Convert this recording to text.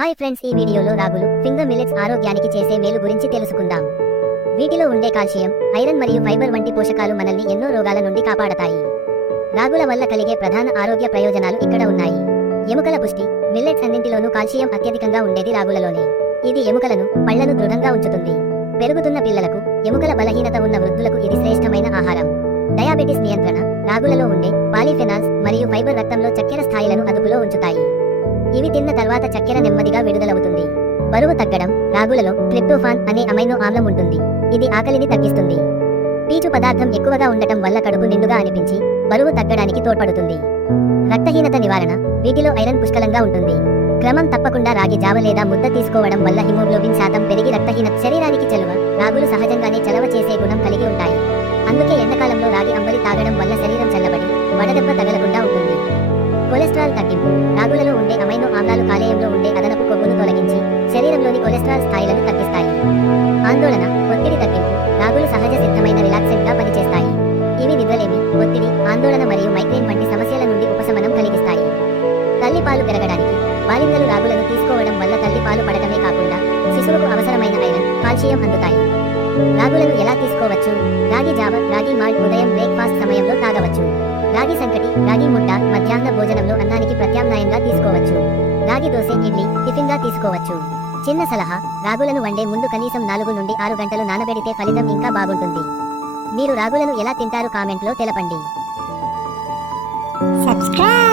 Hi friends, ఈ వీడియోలో రాగులు ఫింగర్ మిల్లెట్స్ ఆరోగ్యానికి చేసే మేలు గురించి తెలుసుకుందాం. వీటిలో ఉండే కాల్షియం, ఐరన్ మరియు ఫైబర్ వంటి పోషకాలు మనల్ని ఎన్నో రోగాల నుండి కాపాడతాయి. రాగుల వల్ల కలిగే ప్రధాన ఆరోగ్య ప్రయోజనాలు ఇక్కడ ఉన్నాయి. ఎముకల పుష్టి. మిల్లెట్స్ అన్నింటిలోనూ కాల్షియం అత్యధికంగా ఉండేది రాగులలోనే. ఇది ఎముకలను, పళ్లను దృఢంగా ఉంచుతుంది. పెరుగుతున్న పిల్లలకు, ఎముకల బలహీనత ఉన్న వృద్ధులకు ఇది శ్రేష్టమైన ఆహారం. డయాబెటిస్ నియంత్రణ. రాగులలో ఉండే పాలిఫెనాల్స్ మరియు ఫైబర్ రక్తంలో చక్కెర స్థాయిలను అదుపులో ఉంచుతాయి. ఇవి తిన్న తర్వాత చక్కెర నెమ్మదిగా విడుదలవుతుంది. బరువు తగ్గడం. రాగులలో ట్రిప్టోఫాన్ అనే అమైనో ఆమ్లం ఉంటుంది. ఇది ఆకలిని తగ్గిస్తుంది. పీచు పదార్థం ఎక్కువగా ఉండటం వల్ల కడుపు నిండుగా అనిపించి బరువు తగ్గడానికి తోడ్పడుతుంది. రక్తహీనత నివారణ. వీటిలో ఐరన్ పుష్కలంగా ఉంటుంది. క్రమం తప్పకుండా రాగి జావ లేదా ముద్ద తీసుకోవడం వల్ల హిమోగ్లోబిన్ శాతం పెరిగి రక్తహీనత. శరీరానికి చలువ. రాగులు సహజంగానే చలవ చేసే గుణం కలిగి ఉంటాయి. అందుకే ఎండాకాలంలో రాగి అంబలి తాగడం వల్ల శరీరం చల్లబడి వడదెబ్బ తగలకుండా ఉంటుంది. కొలెస్ట్రాల్ తగ్గింపు. రాగులలో ఉండే అమైనో ఆమ్లాలు కాలేయంలో ఉండే అదనపు కొవ్వును తొలగించి శరీరంలోని కొలెస్ట్రాల్ స్థాయిలను తగ్గిస్తాయి. ఆందోళన, ఒత్తిడి తగ్గింపు. రాగులు సహజ సిద్ధమైన రిలాక్సెంట్గా పనిచేస్తాయి. ఇవి నిద్రలేమి, ఒత్తిడి, ఆందోళన మరియు మైగ్రేన్ వంటి సమస్యల నుండి ఉపశమనం కలిగిస్తాయి. తల్లిపాలు పెరగడానికి. బాలింతలు రాగులను తీసుకోవడం వల్ల తల్లిపాలు పడటమే కాకుండా శిశువుకు అవసరమైన ఐరన్, కాల్షియం అందుతాయి. రాగులను ఎలా తీసుకోవచ్చు? రాగి జావ, రాగి మాల్ట్ ఉదయం బ్రేక్ఫాస్ట్ సమయంలో తాగవచ్చు. రాగి సంకటి, రాగి ముద్ద మధ్యాహ్న భోజనంలో అన్నానికి ప్రత్యామ్నాయంగా తీసుకోవచ్చు. రాగి దోశ, ఇడ్లీ, టిఫిన్గా తీసుకోవచ్చు. చిన్న సలహా: రాగులను వండే ముందు కనీసం 4 నుండి 6 గంటలు నానబెడితే ఫలితం ఇంకా బాగుంటుంది. మీరు రాగులను ఎలా తింటారు కామెంట్లో తెలపండి. Subscribe.